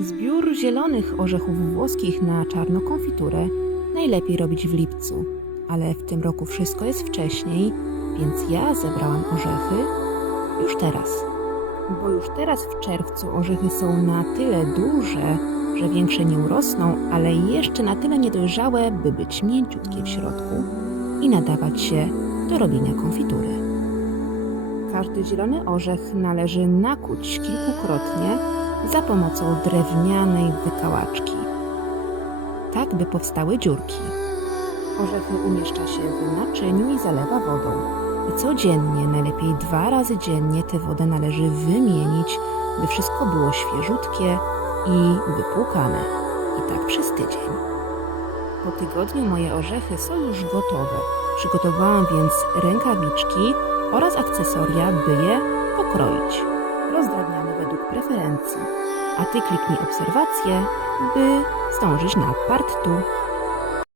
Zbiór zielonych orzechów włoskich na czarno konfiturę najlepiej robić w lipcu, ale w tym roku wszystko jest wcześniej, więc ja zebrałam orzechy już teraz. Bo już teraz w czerwcu orzechy są na tyle duże, że większe nie urosną, ale jeszcze na tyle niedojrzałe, by być mięciutkie w środku i nadawać się do robienia konfitury. Każdy zielony orzech należy nakuć kilkukrotnie za pomocą drewnianej wykałaczki, tak by powstały dziurki. Orzechy umieszcza się w naczyniu i zalewa wodą. I codziennie, najlepiej dwa razy dziennie, tę wodę należy wymienić, by wszystko było świeżutkie i wypłukane. I tak przez tydzień. Po tygodniu moje orzechy są już gotowe. Przygotowałam więc rękawiczki oraz akcesoria, by je pokroić. Preferencji. A ty kliknij obserwację, by zdążyć na part 2.